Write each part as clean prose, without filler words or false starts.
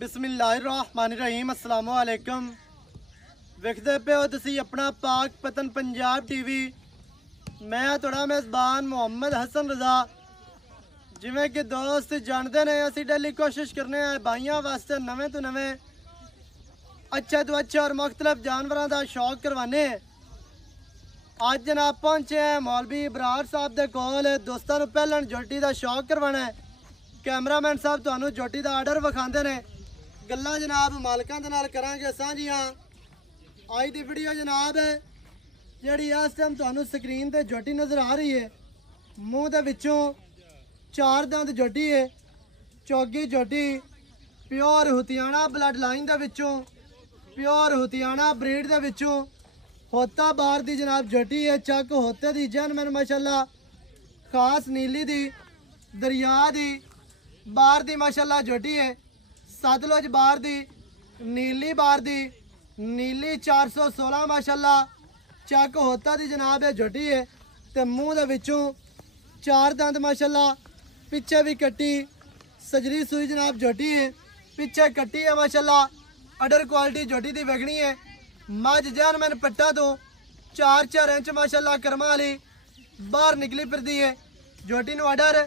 बिस्मिल्लाहिर्रहमानिर्रहीम अस्सलाम वालेकुम। वेखदे पे हो तुसी अपना पाक पतन पंजाब टीवी। मैं थोड़ा मेज़बान मोहम्मद हसन रज़ा। जिमें कि दोस्त जानते ने असी डेली कोशिश करने हैं भाइयों वास्ते नवे तो नवे अच्छे तो अच्छे और मुख्तलिफ जानवरों का शौक करवाने। आज जनाब पहुंचे हैं मौलवी इब्रार साहब के कोल। दोस्तों को पहले जोटी का शौक करवाना है। कैमरामैन साहब तुहानू जोटी का आर्डर विखाते हैं। गल्लां जनाब मालकां दे नाल करांगे साझियां। आज की वीडियो जनाब जिहड़ी इस टाइम तुहानू स्क्रीन ते जोटी नज़र आ रही है, मूँह दे विचों 4 दंद जोटी है। चौगी जोटी प्योर हुतियाना ब्लड लाइन दे विचों, प्योर हुतियाना ब्रीड दे विचों होता बार दी जनाब जोटी है। चक होते दी जनमन माशाल्लाह खास नीली दी दरिया दी बार दी माशाल्लाह जोटी है। सतलुज बार दी नीली बार दी नीली 416 माशाल्लाह चक होता दी जनाब है जोटी है। ते मूँह दे विचों 4 दंद माशाल्लाह, पिछे भी कट्टी सजरी सुई जनाब जोटी है। पिछे कट्टी है माशाल्लाह अडर क्वालिटी जोटी दी वेखनी है। मझ जनमन पट्टा तो 4-4 इंच माशाल्लाह कर्मा वाली बाहर निकली फिरदी है। जोटी नू अडर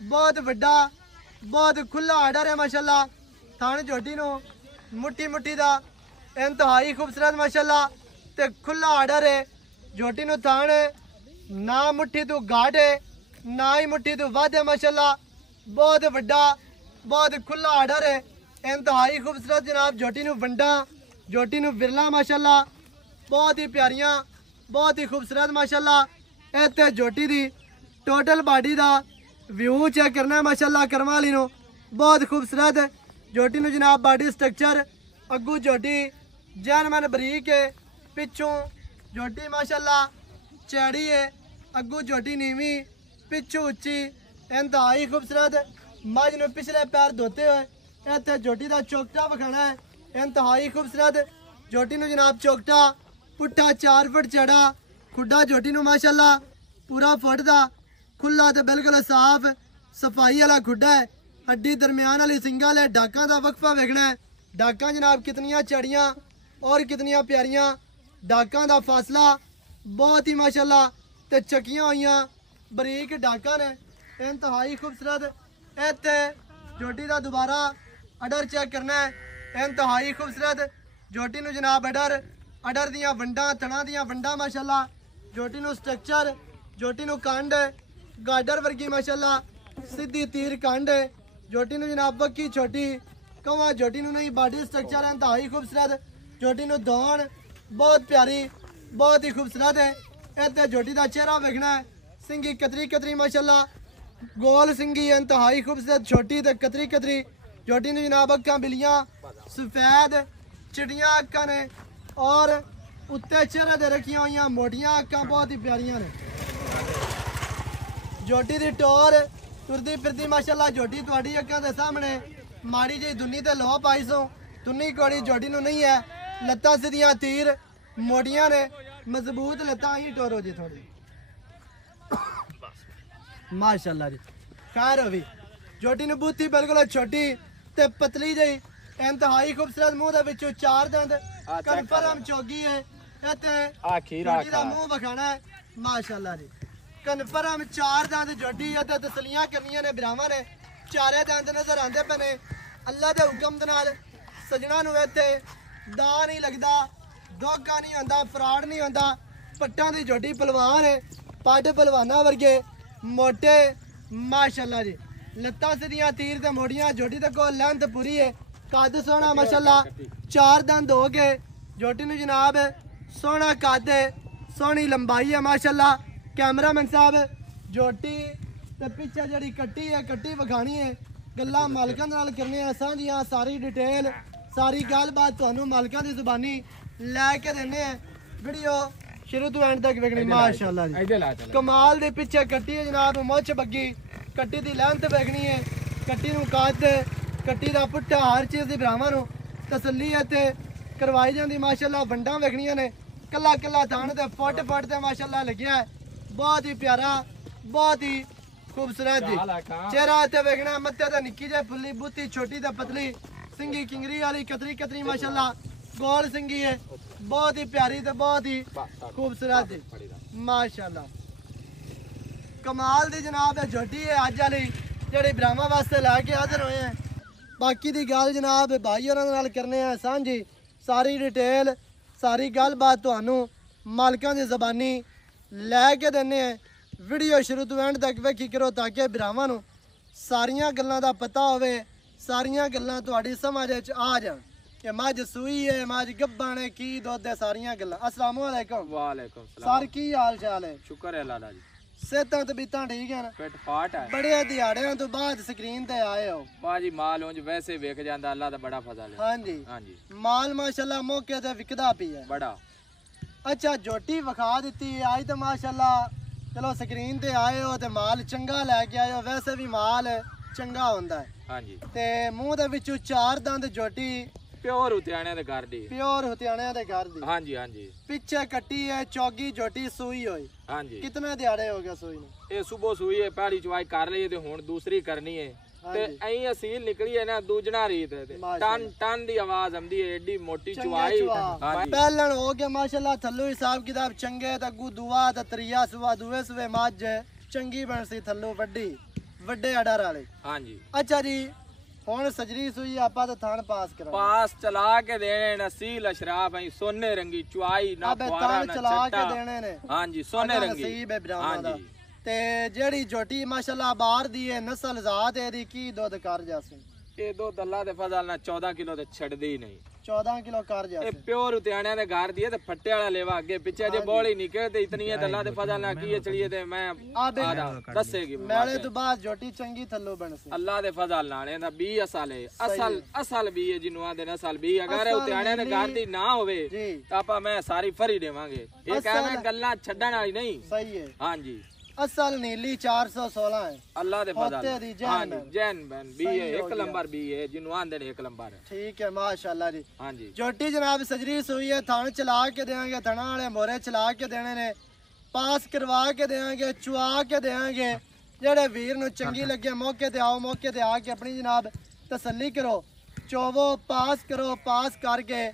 बहुत वड्डा बहुत खुला आर्डर है माशाल्लाह। थान जोटी नू मुट्ठी मुट्ठी दा इंतहाई खूबसूरत माशाल्लाह ते खुला आर्डर है। जोटी नू थान ना मुट्ठी तो गाढ़ है ना ही मुट्ठी तो वध है माशाल्लाह। बहुत वड्डा बहुत खुला आर्डर है। इंतहाई खूबसूरत जनाब जोटी नू वंडा जोटी नू विरला माशाल्लाह बहुत ही प्यारियां बहुत ही खूबसूरत माशाल्लाह। इत्थे जोटी दी टोटल बॉडी दा व्यू चेक करना है माशाल्लाह। कर्मा वाली नू बहुत खूबसूरत जोटी नू जनाब बॉडी स्ट्रक्चर अगू जोटी जनमन बरीक है। पिछों जोटी माशाल्लाह चैड़ी है। अगू जोटी नीवी पिछू उच्ची इंतहाई खूबसूरत। मझ नू पिछले पैर धोते हुए इत्थे जोटी दा चौकटा विखाना है। इंतहाई खूबसूरत जोटी नू जनाब चौकटा पुट्ठा 4 फुट चढ़ा खुड्डा जोटी नू माशाल्लाह पूरा फुट दा खुला तो बिल्कुल साफ सफाई वाला खुड्डा है। हड्डी दरम्यान वाली सिंगा वाले डाकां दा वक्फा वेखना है। डाकां जनाब कितनियां चढ़ियां और कितनियां प्यारियां। डाकां दा फासला बहुत ही माशाल्लाह ते चकियां हुई बरीक डाकां ने इंतहाई खूबसूरत। इत्थे जोटी दा दोबारा अडर चेक करना है। इंतहाई खूबसूरत जोटी नू जनाब अडर दियां वंडां थणा दियां वंडां माशाल्लाह। जोटी नू स्ट्रक्चर जोटी नू कंड गाडर वर्गी माशाल्लाह सीधी तीर कंड है। जोटी नू जनाब बक्की छोटी कवा जोटी नू नहीं बॉडी स्ट्रक्चर है इंतहाई खूबसूरत। जोटी नू दौन बहुत प्यारी बहुत ही खूबसूरत है। इत्थे जोटी दा चेहरा वेखना है। सिंगी कतरी कतरी माशाल्लाह गोल सिंगी इंतहाई खूबसूरत छोटी ते कतरी कतरी। जोटी नू जनाब अक्कां बिलियां सफेद चिड़ियां अक्कां ने और उत्ते चेहरे दे रखियां हुई मोटियां अक्कां बहुत ही प्यारियां ने। जोटी दी टोर तुरदी फिरदी माशाल्लाह जोटी तुहाडी अक्कां दे सामने माड़ी जी दुन्नी ते लो पाई सो तुन्नी कोड़ी जोटी नू नहीं है। लत्तां सीधियां तीर मोटियां ने मजबूत लत्तां ही टोरो जी थोड़ी माशाल्लाह जी खैर होवी। जोटी नू बूथी बिल्कुल छोटी ते पतली जी इंतहाई खूबसूरत। मुंह दे विचों 4 दंद कन्फर्म चौगी है। इत्थे जोटी दा मुंह विखाना है माशाल्लाह जी। कन्फर्म 4 दंद जोटी है ते तसलियां करनियां ने बिरावां ने। 4 दंद नजर आंदे पे ने। अल्लाह दे हुक्म दे नाल सजना नू इत्थे दा नहीं लगदा धोखा नहीं होंदा फ्रॉड नहीं होंदा। पट्टां दी जोटी पलवान है पट पलवाना वर्गे मोटे माशाल्लाह जी। लत्तां सीधियां तीर ते मोड़ियां जोटी तक लेंथ पूरी है। कद सोहना माशाल्लाह 4 दंद हो गए। जोटी नू जनाब सोहना कद है सोहनी लंबाई है माशाल्लाह। कैमरामैन साहब जोटी ते पिछे जड़ी कट्टी है कट्टी विखानी है। गल्लां मालकां नाल करने साझियां सारी डिटेल सारी गलबात तुहानू मालकां दी जुबानी लैके देने हैं। वीडियो शुरू तो एंड तक वेखनी माशाल्लाह जी। कमाल दे पिछे कट्टी है जनाब मुछ बग्गी कट्टी दी लेंथ वेखनी है। कट्टी नू कद कट्टी दा पुट्ठा हर चीज़ दी भरावां नू तसल्ली इत्थे करवाई जांदी माशाल्लाह। वंडां वेखनियां ने कला कला थान ते फुट फुट ते माशाल्लाह लग्या है। बहुत ही प्यारा बहुत ही खूबसूरत जी चेहरा इत्थे वेखना। मत्थे ते निक्की जी फुल्ली बूती छोटी ते पतली सिंगी किंगरी वाली कतरी कतरी माशाल्लाह गोल सिंगी है, बहुत ही प्यारी तो बहुत ही खूबसूरत है माशाल्लाह। कमाल दी जनाब है झोटी है अज वाली जेहड़ी ब्राह्मण वास्ते लैके हाजिर होए हैं। बाकी दी गल जनाब भाई होरां नाल करने हैं सांझी, सारी डिटेल सारी गलबात तुहानू मालकां दी ज़बानी लैके देने हैं। वीडियो शुरू तो एंड तक वेखी करो ताकि भरावां नू सारियां गल्लां दा पता होवे, सारियां गल्लां तुहाडी समझ च आ जाण कि मझ सूई है मझ गब्बन है की दुध है सारियां गल्लां। अस्सलाम वालेकुम। वालेकुम सलाम। सर की हाल चाल है? शुक्र है लाला जी। सेहतां तबीयतां ठीक है ना? फिट फाट है। बड़े दिहाड़ियां तो बाद स्क्रीन ते आए हो बाजी माल उंज वैसे वेख जांदा, अल्लाह दा बड़ा फजल है। हाँ जी हाँ जी माल माशाल्लाह मौके ते विकदा पी है बड़ा। अच्छा झोटी विखा दी आज तो माशाल्लाह चलो स्क्रीन ते आए हो ते माल चंगा लैके आए हो, वैसे भी माल चंगा होंदा है। हाँ जी ते मुंह दे विचों चार दंद झोटी प्योर उतियाने दे घर दी। प्योर हथियाने दे घर दी। हाँ जी हाँ जी। पिछे कट्टी है चौगी झोटी सूई होई। हाँ जी कितने दिहाड़े हो गए सूई ने? ये सुबह सुई है, पहली चुवाई कर ली ते हुण दूसरी करनी है ते ऐ असील निकली है ना दूजना रीत है ते टन टन दी आवाज आंदी है, एडी मोटी चुवाई। हाँ जी पहलन हो गया माशाल्लाह थल्लो हिसाब किताब चंगे ते अगू दुआ ते त्रिया सुवा दुए सुवे मझ चंगी बनसी थल्लो वड्डी वड्डे अडर वाले। हाँ जी। अच्छा जी हुण सजरी सूई आपा ते थान पास करा पास चला के देने नसील अशराफ है, सोने रंगी चुवाई ना अबे फुआरा थान ना चला के चट्टा। देने ने। हाँ जी सोने रंगी। नसीब है ब्राह्मण हाँ दा। जी ते जेड़ी झोटी माशाल्लाह बाहर दी है नस्ल जात है दी की दुध कर जासी? ये दो अल्लाह दे फजल ना 14 किलो ते छड़दी ही नहीं। 14 किलो कर ये जासी। प्योर उतियाने दे घर दी है ते फट्टे वाला लेवा अगे पीछे जे बोली निकले ते इतनी है अल्लाह दे फजल ना की चलिए ते मैं आदा दसेगी मेले तो बाद झोटी चंगी थल्लो बनसी। अल्लाह दे फजल नाल एंदा 20 असल है, असल असल भी है जिन्नु आंदे नसल भी। अगर उतियाने दे घर दी ना होवे जी तां आपा मैं सारी फरी देवांगे। ये कहना गल्ला छड्डण वाली नहीं। सही है। हां जी असल नीली 416 है अल्लाह दे होते फजल। दी हां जैन जी बैन। जैन बन भी सही है, हो एक गया। नंबर भी है जिन्नु आंदे ने एक नंबर। ठीक है माशाल्लाह जी। हां जी झोटी जनाब सजरी सुई है, थान चला के देंगे, थना वाले मोरे चला के देने ने, पास करवा के देंगे, चुआ के देंगे। जेड़े वीर नु चंगी लगे मौके ते आओ, मौके ते आके अपनी जनाब तसल्ली करो, चोवो पास करो, पास करके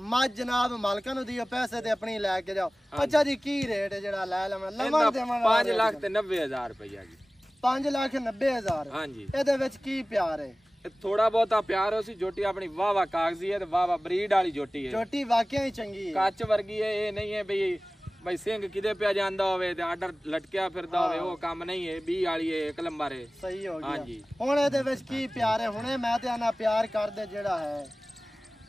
मज जनाब मालकां नु दियो पैसे ते अपनी लैके जाओ। अच्छा जी की रेट है जेड़ा ले लवन लवन देवन 5 लाख ते 90,000 रुपया जी। 5,90,000। हां जी ਇਹਦੇ ਵਿੱਚ ਕੀ ਪਿਆਰ ਹੈ? थोड़ा बहुत प्यार हो सी झोटी अपनी वाह वाह कागजी है, वाह वाह ब्रीड वाली झोटी है, ਝੋਟੀ ਵਾਕਿਆ ਹੀ ਚੰਗੀ ਹੈ। ਕੱਚ ਵਰਗੀ है। ये नहीं है भाई ਸਿੰਘ ਕਿਦੇ ਪਿਆ ਜਾਂਦਾ ਹੋਵੇ ਤੇ ਆਰਡਰ ਲਟਕਿਆ ਫਿਰਦਾ ਹੋਵੇ, ਉਹ ਕੰਮ ਨਹੀਂ ਹੈ। 20 ਵਾਲੀ ਹੈ, ਇੱਕ ਨੰਬਰ ਹੈ। ਸਹੀ ਹੋ ਗਿਆ। ਹਾਂਜੀ ਹੁਣ ਇਹਦੇ ਵਿੱਚ ਕੀ ਪਿਆਰ ਹੈ? ਹੁਣੇ ਮੈਂ ਤੇ ਆਨਾ ਪਿਆਰ ਕਰਦੇ ਜਿਹੜਾ ਹੈ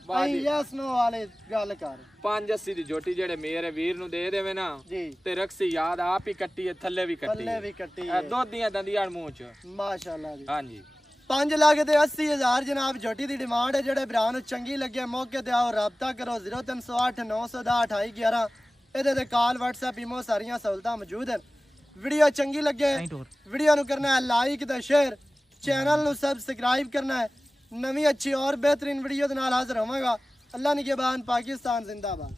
ਭਾਈ ਯਸ ਨੋ ਵਾਲੇ ਗੱਲ ਕਰ। 580 ਦੀ ਝੋਟੀ ਜਿਹੜੇ ਮੇਰੇ ਵੀਰ ਨੂੰ ਦੇ ਦੇਵੇ ਨਾ ਜੀ ਤੇ ਰਕਸੀ ਯਾਦ ਆਪ ਹੀ ਕੱਟੀ ਹੈ, ਥੱਲੇ ਵੀ ਕੱਟੀ ਥੱਲੇ ਹੈ, ਵੀ ਕੱਟੀ ਇਹ ਹੈ ਦੁੱਧ ਦੀਆਂ ਦੰਦੀਆਂ ਮੂੰਹ ਚ। ਮਾਸ਼ਾਅੱਲਾ ਜੀ। ਹਾਂਜੀ 5,80,000 ਜਨਾਬ ਝੋਟੀ ਦੀ ਡਿਮਾਂਡ ਹੈ। ਜਿਹੜੇ ਭਰਾ ਨੂੰ ਚੰਗੀ ਲੱਗੇ ਮੌਕੇ ਤੇ ਆਓ, ਰਾਬਤਾ ਕਰੋ 0308 910 2811। ਇਹਦੇ ਤੇ ਕਾਲ WhatsApp ਈਮੋ ਸਾਰੀਆਂ ਸਹੂਲਤਾਂ ਮੌਜੂਦ ਹਨ। ਵੀਡੀਓ ਚੰਗੀ ਲੱਗੇ ਵੀਡੀਓ ਨੂੰ ਕਰਨਾ ਹੈ ਲਾਈਕ ਤੇ ਸ਼ੇਅਰ, ਚੈਨਲ ਨੂੰ ਸਬਸਕ੍ਰਾਈਬ ਕਰਨਾ ਹੈ। ਨਵੀਂ ਅੱਛੀ और बेहतरीन वीडियो ਦੇ ਨਾਲ ਹਾਜ਼ਰ ਹੋਵਾਂਗਾ। अल्लाह निगहबान, पाकिस्तान जिंदाबाद।